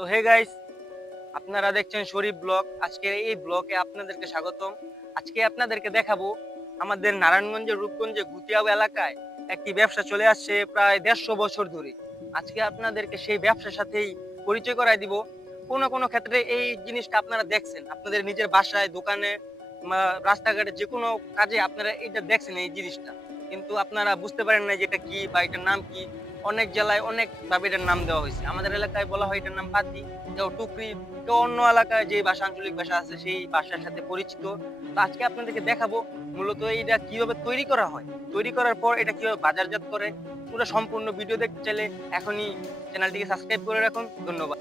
তো hey guys, আপনারা দেখছেন শরীফ ব্লগ। আজকে এই ব্লগে আপনাদেরকে স্বাগতম। আজকে আপনাদেরকে দেখাবো আমাদের নারায়ণগঞ্জের রূপগঞ্জে গুতিয়াও এলাকায় একটি ব্যবসা চলে আসছে প্রায় 150 বছর ধরে। আজকে আপনাদেরকে সেই ব্যবসার সাথেই পরিচয় করায় দিব। কোনো কোনো ক্ষেত্রে এই জিনিসটা আপনারা দেখছেন আপনাদের নিজের বাসায়, দোকানে, রাস্তাঘাটে যে কোনো কাজে আপনারা এটা দেখছেন এই জিনিসটা, কিন্তু আপনারা বুঝতে পারেন না যে এটা কি বা এটার নাম কি। অনেক জেলায় অনেক ভাবে এটার নাম দেওয়া হয়েছে। আমাদের এলাকায় বলা হয় এটার নাম পাতি, কেউ টুকরি, কেউ অন্য এলাকায় যে ভাষা, আঞ্চলিক ভাষা আছে সেই ভাষার সাথে পরিচিত। তো আজকে আপনাদেরকে দেখাবো মূলত এটা কিভাবে তৈরি করা হয়, তৈরি করার পর এটা কিভাবে বাজারজাত করে। পুরো সম্পূর্ণ ভিডিও দেখতে চাইলে এখনই চ্যানেলটিকে সাবস্ক্রাইব করে রাখুন। ধন্যবাদ।